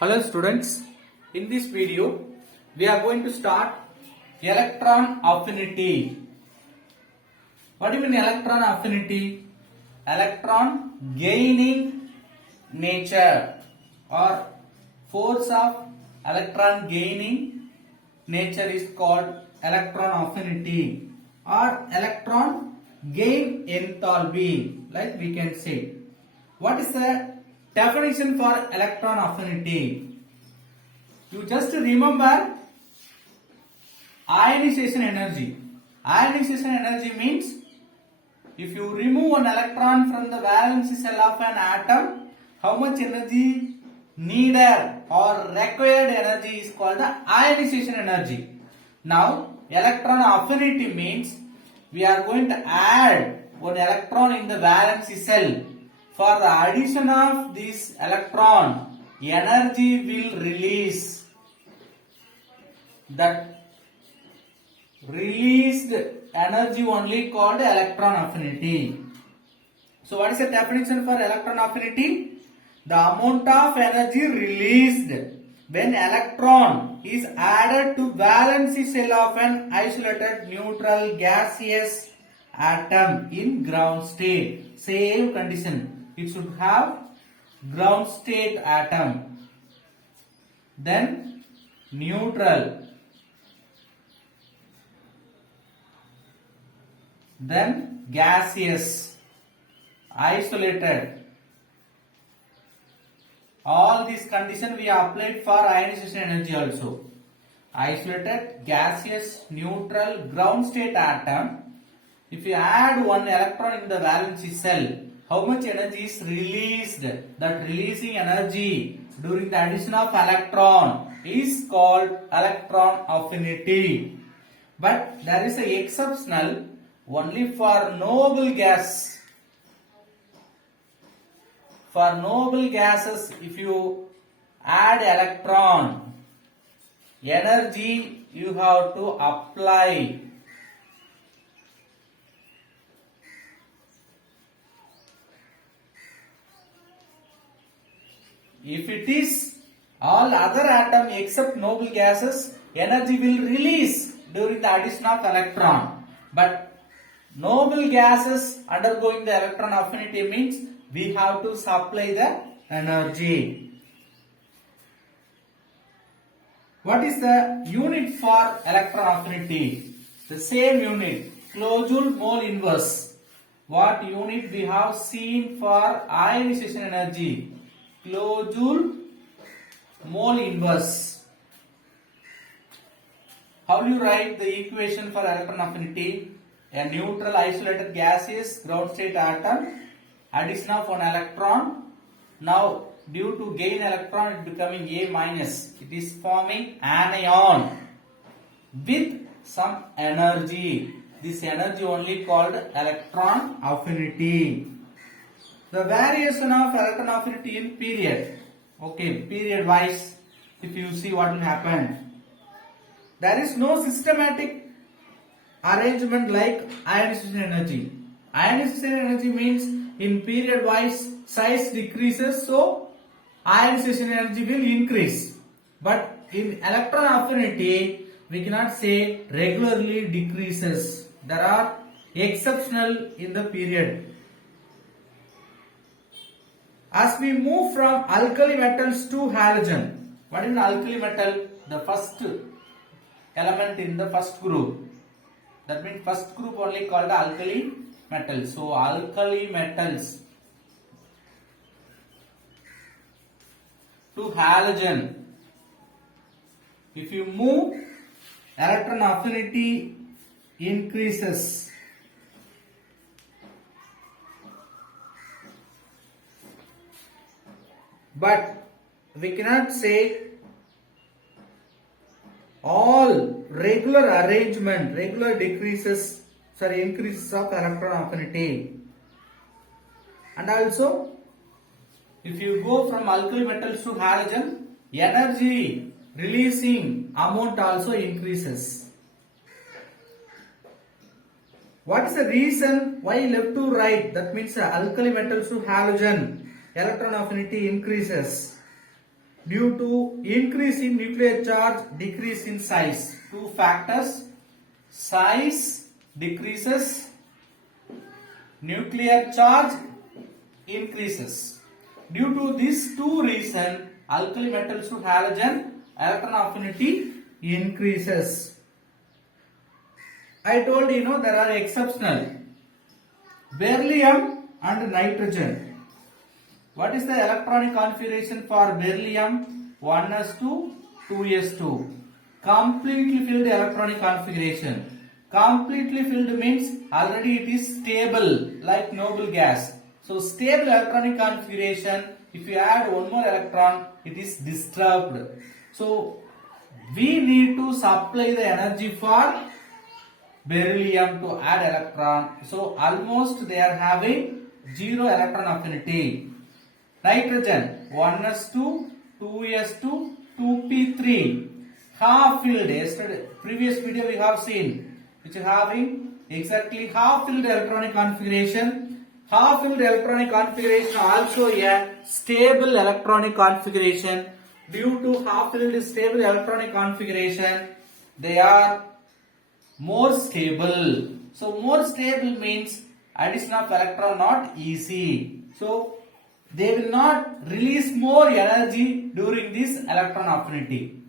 Hello students, in this video we are going to start electron affinity. What do you mean electron affinity? Electron gaining nature or force of electron gaining nature is called electron affinity or electron gain enthalpy, like we can say. What is the definition for electron affinity? You just remember ionization energy. Ionization energy means if you remove an electron from the valence shell of an atom, how much energy needed or required energy is called the ionization energy. Now, electron affinity means we are going to add one electron in the valence shell. For the addition of this electron, energy will release. That released energy only called electron affinity. So what is the definition for electron affinity? The amount of energy released when electron is added to valence shell of an isolated neutral gaseous atom in ground state. Same condition. It should have ground state atom. Then neutral. Then gaseous. Isolated. All these conditions we applied for ionization energy also. Isolated, gaseous, neutral, ground state atom. If you add one electron in the valence shell, how much energy is released? That releasing energy during the addition of electron is called electron affinity. But there is a exceptional only for noble gas. For noble gases, if you add electron, energy you have to apply. If it is all other atom except noble gases, energy will release during the addition of electron. But noble gases undergoing the electron affinity means we have to supply the energy. What is the unit for electron affinity? The same unit, kilojoule mole inverse. What unit we have seen for ionization energy? Kilojoule mole inverse. How do you write the equation for electron affinity? A neutral isolated gaseous ground state atom, addition of one electron. Now due to gain electron it becoming A minus. It is forming anion with some energy. This energy only called electron affinity. The variation of electron affinity in period. Okay, period wise, if you see what will happen. There is no systematic arrangement like ionization energy. Ionization energy means in period wise size decreases, so ionization energy will increase. But in electron affinity, we cannot say regularly decreases. There are exceptional in the period. As we move from alkali metals to halogen, what is an alkali metal? The first element in the first group. That means first group only called alkali metals. So alkali metals to halogen. If you move, electron affinity increases. But we cannot say all regular arrangement, increases of electron affinity. And also, if you go from alkali metals to halogen, energy releasing amount also increases. What is the reason why left to right? That means alkali metals to halogen, electron affinity increases. due to increase in nuclear charge, decrease in size. Two factors, size decreases, nuclear charge increases. Due to these two reasons, alkali metals to halogen electron affinity increases. I told you know there are exceptional. Beryllium and nitrogen. What is the electronic configuration for beryllium? 1s2, 2s2. Completely filled electronic configuration. Completely filled means already it is stable like noble gas. So stable electronic configuration, if you add one more electron, it is disturbed. So we need to supply the energy for beryllium to add electron. So almost they are having zero electron affinity. Nitrogen 1s2, 2s2, 2p3. Half filled. Yesterday, previous video we have seen, which is having exactly half filled electronic configuration. Half filled electronic configuration also a stable electronic configuration. Due to half filled stable electronic configuration, they are more stable. So more stable means addition of electron not easy. So they will not release more energy during this electron affinity.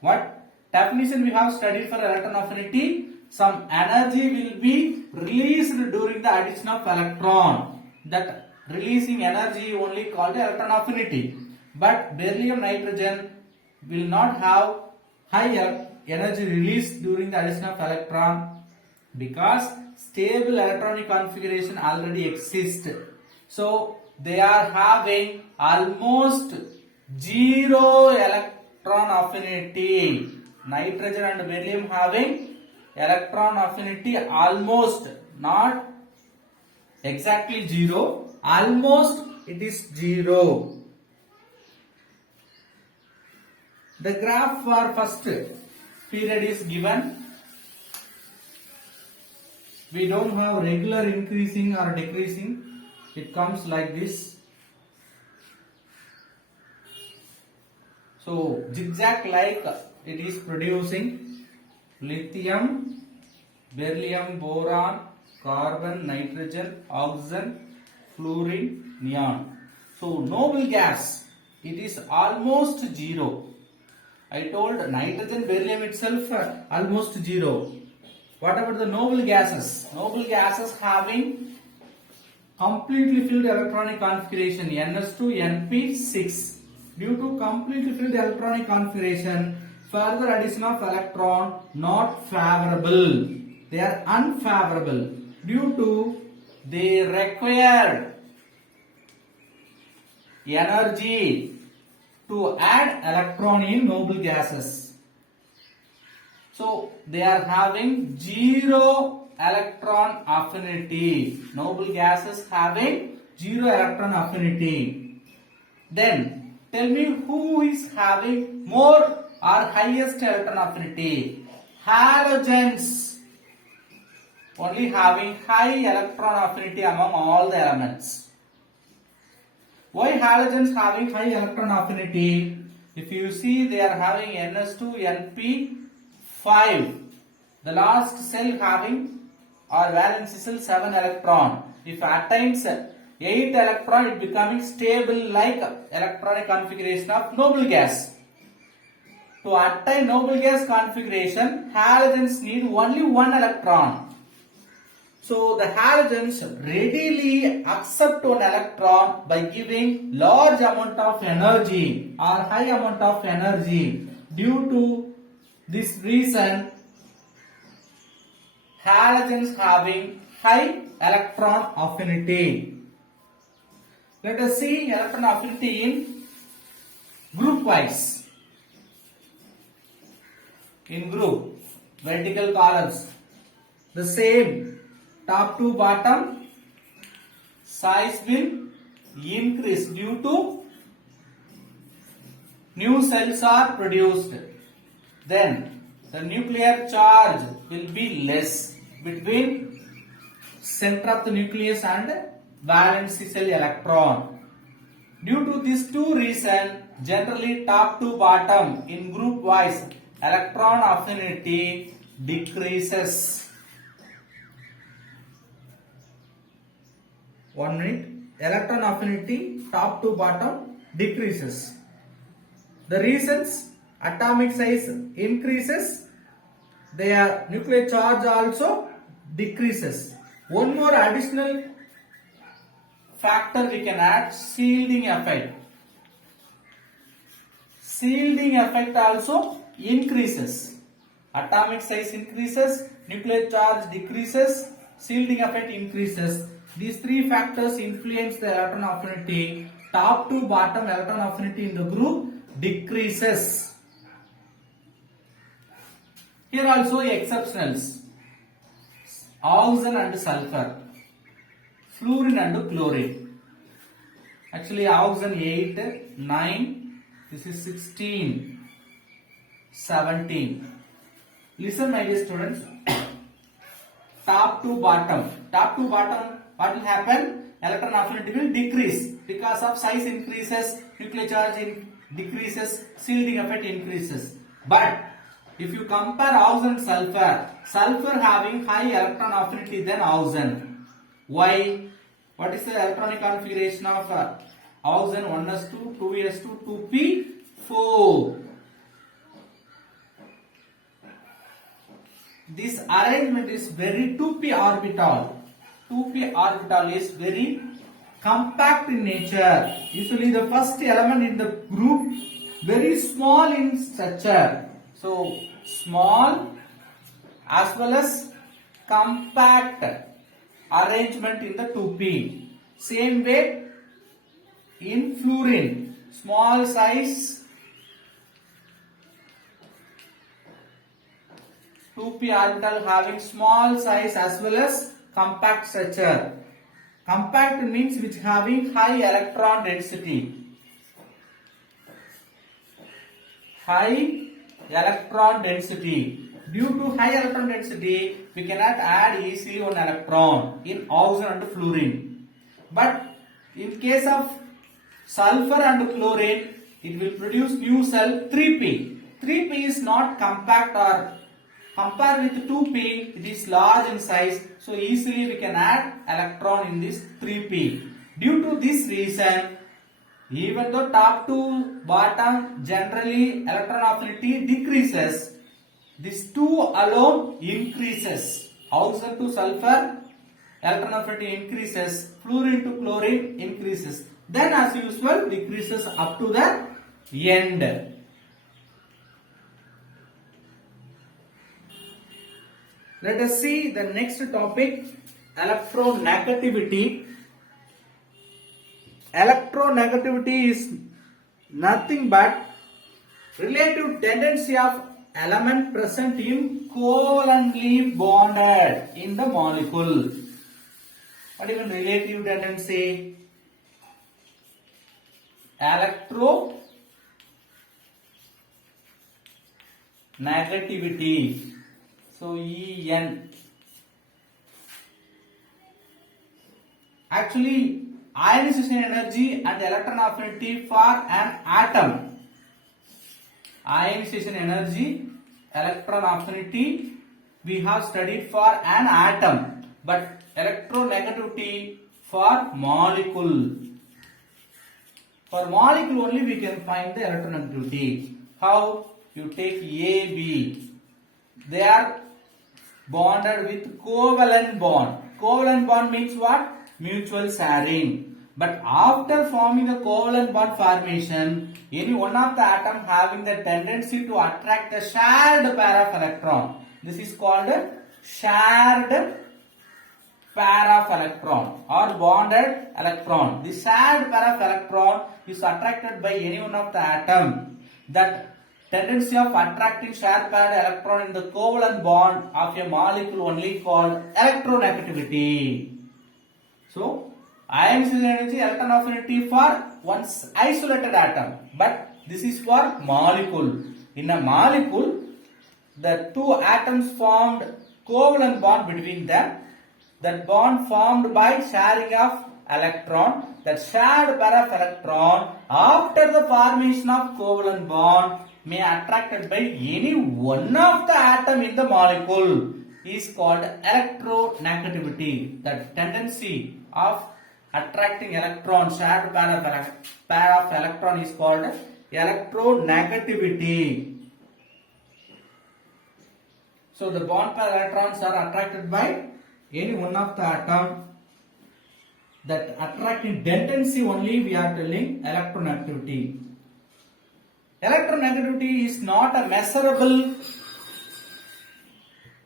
What definition we have studied for electron affinity? Some energy will be released during the addition of electron. That releasing energy only called electron affinity. But beryllium nitrogen will not have high energy released during the addition of electron because stable electronic configuration already exists. So they are having almost zero electron affinity. Nitrogen and beryllium having electron affinity almost, not exactly zero, almost it is zero. The graph for first period is given. We don't have regular increasing or decreasing. It comes like this. So zigzag like it is producing lithium, beryllium, boron, carbon, nitrogen, oxygen, fluorine, neon. So noble gas, it is almost zero. I told nitrogen, beryllium itself almost zero. What about the noble gases? Noble gases having completely filled electronic configuration NS2, NP6. Due to completely filled electronic configuration, further addition of electron not favorable. They are unfavorable due to they require energy to add electron in noble gases. So they are having zero electron affinity. Noble gases having zero electron affinity. Then tell me who is having more or highest electron affinity? Halogens only having high electron affinity among all the elements. Why halogens having high electron affinity? If you see, they are having NS2, NP5. The last cell having or valency cell 7 electron. If attains 8 electron, it becoming stable like electronic configuration of noble gas. To attain noble gas configuration, halogens need only 1 electron. So the halogens readily accept one electron by giving large amount of energy or high amount of energy. Due to this reason, halogens having high electron affinity. Let us see electron affinity in group wise. In group, vertical columns, the same. Top to bottom, size will increase due to new cells are produced. Then the nuclear charge will be less between center of the nucleus and valency cell electron. Due to these two reasons, generally top to bottom in group wise electron affinity decreases. 1 minute. Electron affinity top to bottom decreases. The reasons: atomic size increases, their nuclear charge also decreases. One more additional factor we can add: shielding effect. Shielding effect also increases. Atomic size increases, nuclear charge decreases, shielding effect increases. These three factors influence the electron affinity. Top to bottom electron affinity in the group decreases. Here also exceptionals: oxygen and sulfur, fluorine and chlorine. Actually oxygen 8, 9, this is 16, 17. Listen my dear students, top to bottom, what will happen? Electron affinity will decrease because of size increases, nuclear charge decreases, shielding effect increases. But if you compare oxygen and sulfur having high electron affinity than oxygen. Why? What is the electronic configuration of oxygen? 1s2, 2s2, 2p4. This arrangement is very 2p orbital. 2p orbital is very compact in nature. Usually the first element in the group very small in structure. So small as well as compact arrangement in the 2p. Same way in fluorine, small size, 2p orbital having small size as well as compact structure. Compact means which having high electron density. High electron density. Due to high electron density, we cannot add easily one electron in oxygen and fluorine. But in case of sulfur and chlorine, it will produce new cell 3p. 3p is not compact, or compared with 2p, it is large in size, so easily we can add electron in this 3p. Due to this reason, even though top to bottom generally electron affinity decreases, this 2 alone increases. Oxygen to sulfur electron affinity increases, fluorine to chlorine increases. Then as usual decreases up to the end. Let us see the next topic, electronegativity. Electronegativity is nothing but relative tendency of element present in covalently bonded in the molecule. What is relative tendency? Electronegativity. So En. Actually, ionization energy and electron affinity for an atom. Ionization energy, electron affinity we have studied for an atom, but electronegativity for molecule. For molecule only we can find the electronegativity. How? You take A, B. They are bonded with covalent bond. Covalent bond means what? Mutual sharing. But after forming the covalent bond formation, any one of the atom having the tendency to attract the shared pair of electron. This is called shared pair of electron or bonded electron. The shared pair of electron is attracted by any one of the atom. That tendency of attracting shared paired electron in the covalent bond of a molecule only called electronegativity. So, ionization energy, electron affinity for one isolated atom, but this is for molecule. In a molecule, the two atoms formed covalent bond between them. That bond formed by sharing of electron. That shared pair of electron after the formation of covalent bond may attracted by any one of the atom in the molecule is called electronegativity. The tendency of attracting electron, shared pair of electron is called electronegativity. So the bond pair electrons are attracted by any one of the atom. That attracting tendency only we are telling electronegativity. Electronegativity is not a measurable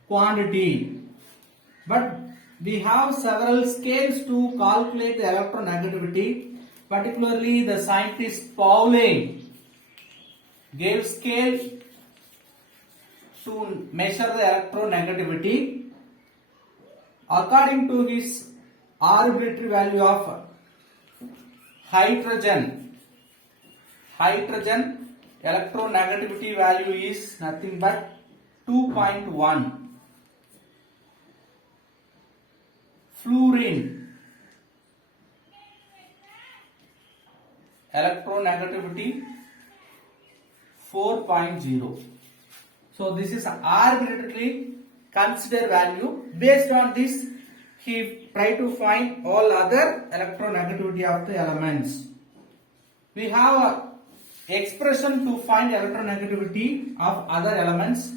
quantity, but we have several scales to calculate the electronegativity. Particularly the scientist Pauling gave scale to measure the electronegativity. According to his arbitrary value of hydrogen electronegativity value is nothing but 2.1. Fluorine electronegativity 4.0. So this is arbitrarily considered value. Based on this, he tried to find all other electronegativity of the elements. We have a expression to find electronegativity of other elements.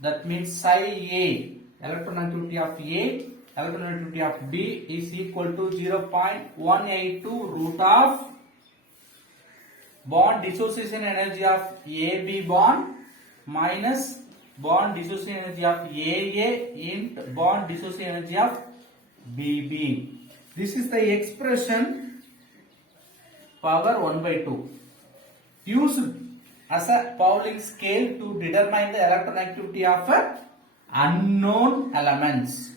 That means psi A, electronegativity of A, electronegativity of B is equal to 0.182 root of bond dissociation energy of AB bond minus bond dissociation energy of AA into bond dissociation energy of BB. This is the expression power 1 by 2 used as a Pauling scale to determine the electronegativity of unknown elements.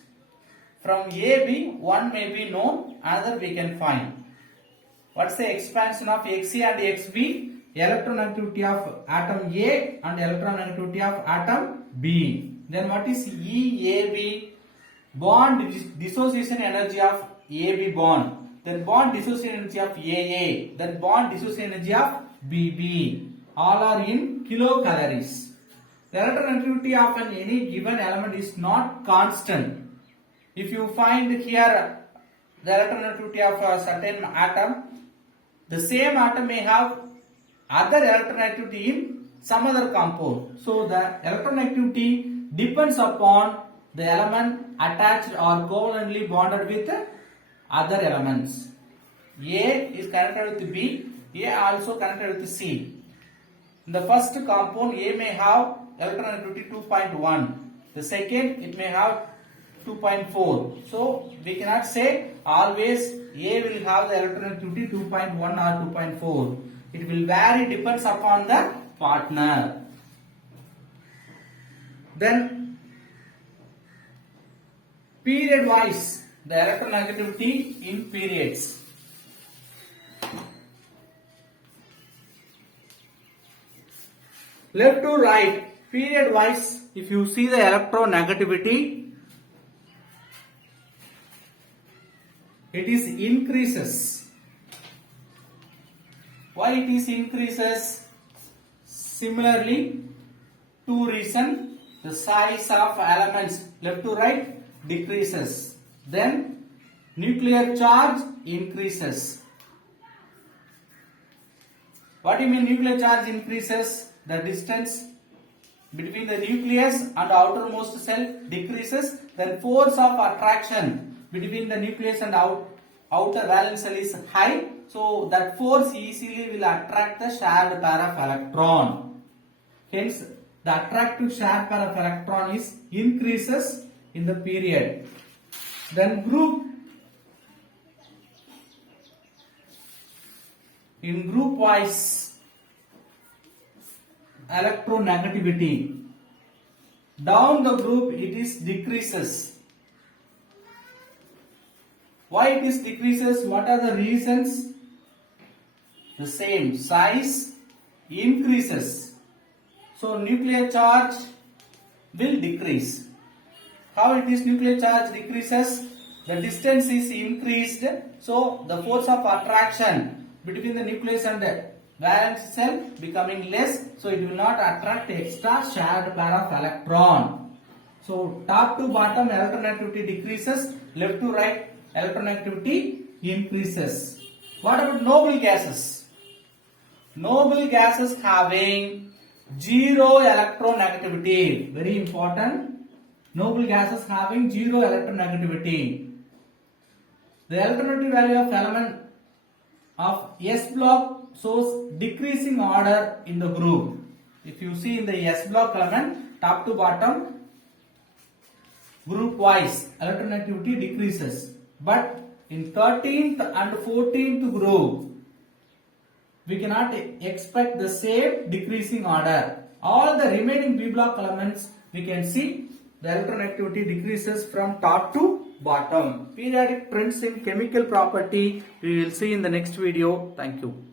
From AB, one may be known, another we can find. What's the expansion of Xe and Xb? Electronegativity of atom A and electronegativity of atom B. Then what is EAB? Bond dissociation energy of AB bond. Then bond dissociation energy of AA. Then bond dissociation energy of BB. All are in kilocalories. The electronegativity of any given element is not constant. If you find here the electronegativity of a certain atom, the same atom may have other electronegativity in some other compound. So the electronegativity depends upon the element attached or covalently bonded with other elements. A is connected with B, A also connected with C. In the first compound, A may have electronegativity 2.1. The second, it may have 2.4. So we cannot say always A will have the electronegativity 2.1 or 2.4. It will vary, depends upon the partner. Then period wise, the electronegativity in periods. Left to right, period wise, if you see the electronegativity, it is increases. Why it is increases? Similarly, two reasons. The size of elements left to right decreases. Then nuclear charge increases. What do you mean nuclear charge increases? The distance between the nucleus and outermost cell decreases. Then force of attraction between the nucleus and outer valence cell is high. So that force easily will attract the shared pair of electron. Hence the attractive shared pair of electron is increases in the period. Then group wise electronegativity, down the group it is decreases. Why it is decreases? What are the reasons? The same, size increases. So nuclear charge will decrease. How it is nuclear charge decreases? The distance is increased, so the force of attraction between the nucleus and the valence shell becoming less, so it will not attract extra shared pair of electron. So top to bottom electronegativity decreases, left to right electronegativity increases. What about noble gases? Noble gases having zero electronegativity. Very important. Noble gases having zero electronegativity. The electronegativity value of element of S block shows decreasing order in the group. If you see in the S block element, top to bottom, group wise electronegativity decreases. But in 13th and 14th group, we cannot expect the same decreasing order. All the remaining B block elements, we can see the electronegativity decreases from top to bottom. Periodic trends in chemical property we will see in the next video. Thank you.